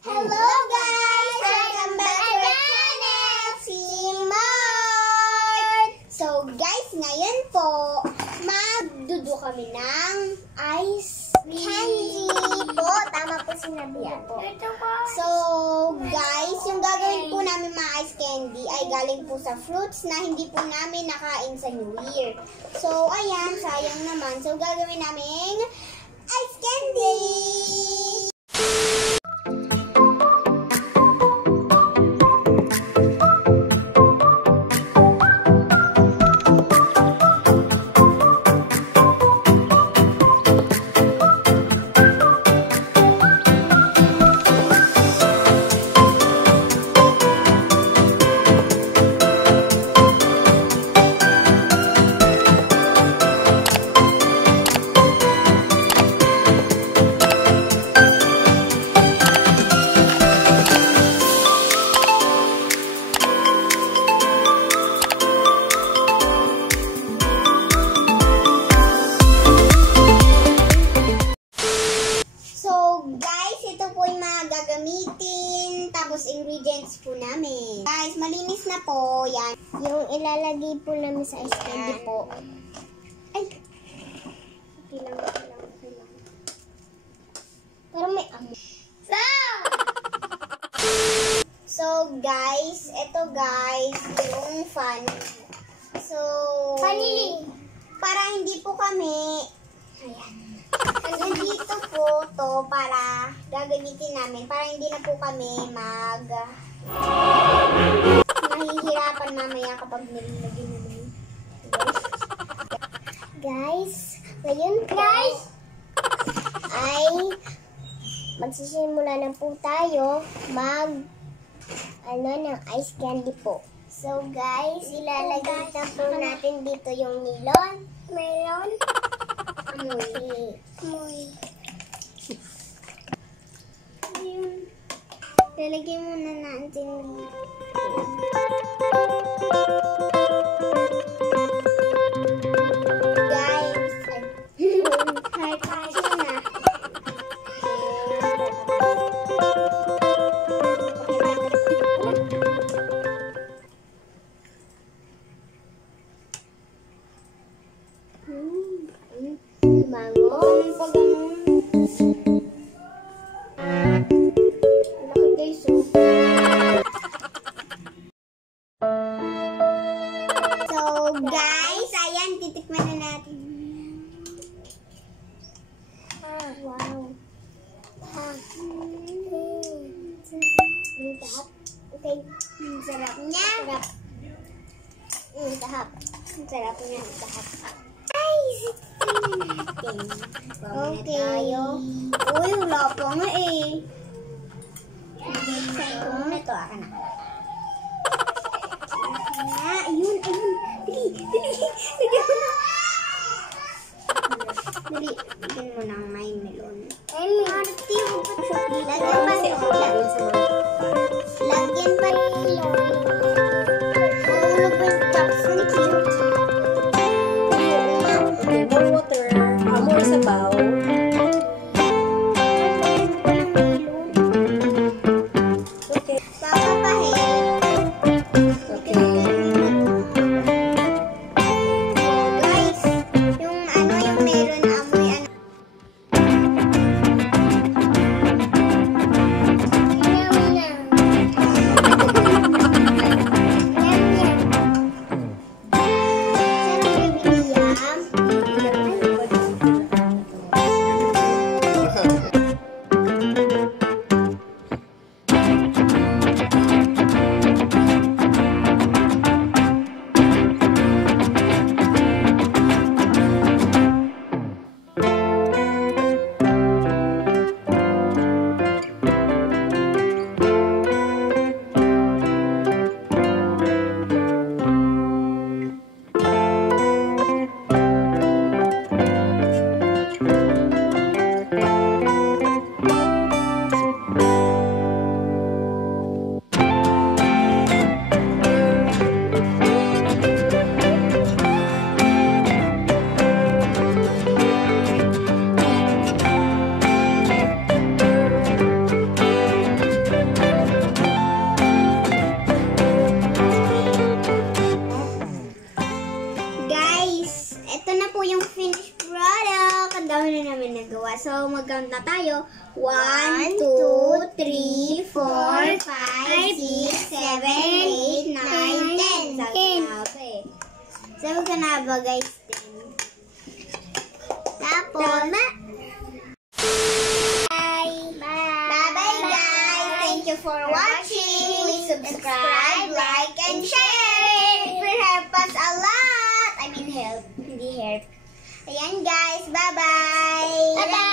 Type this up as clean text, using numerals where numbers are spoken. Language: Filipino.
Hello guys! Welcome back to our channel! Si Mart! So guys, ngayon po, magdudu kami ng ice candy po. Tama po sinabihan po. So guys, yung gagawin po namin mga ice candy ay galing po sa fruits na hindi po namin nakain sa New Year. So ayan, sayang naman. So gagawin namin ice candy! Gagamitin, tapos ingredients po namin. Guys, malinis na po yan. Yung ilalagay po namin sa ice candy po. Ay! Okay lang. Pero may amo. So, guys, ito guys, yung fan. So, para hindi po kami, ayan. Nandito po to para gagamitin namin para hindi na po kami mahihirapan mamaya kapag nilagyan namin. Guys, ngayon guys ay magsisimula na po tayo ng ice candy po. So guys, ilalagay na po natin dito yung melon. Amoy. Ayun. Lalagyan muna natin dito. Guys, heart na. Mango. Pag laki guys, oh. So guys, ayan, titikman na natin. Wow. Okay. Sarap niya. Sarap niya. Guys, okay. Uy, wala pa nga eh. Ito, akin na. Ayun. Dali. Lagyan mo na. Dali, lagyan mo ng may melon. Lagyan pa yung melon. Sabaw. Okay. Papapahin. Okay. Guys, yung meron amoy Magtatama tayo. 1, 2, 3, 4, 5, 6, 7, 8, 9, 10. Sabi ka na ba guys? 10. Tapos, bye-bye guys. Thank you for watching. Please subscribe, like, and share. It will help us a lot. I mean help, hindi help. Ayan guys, bye-bye. Bye-bye.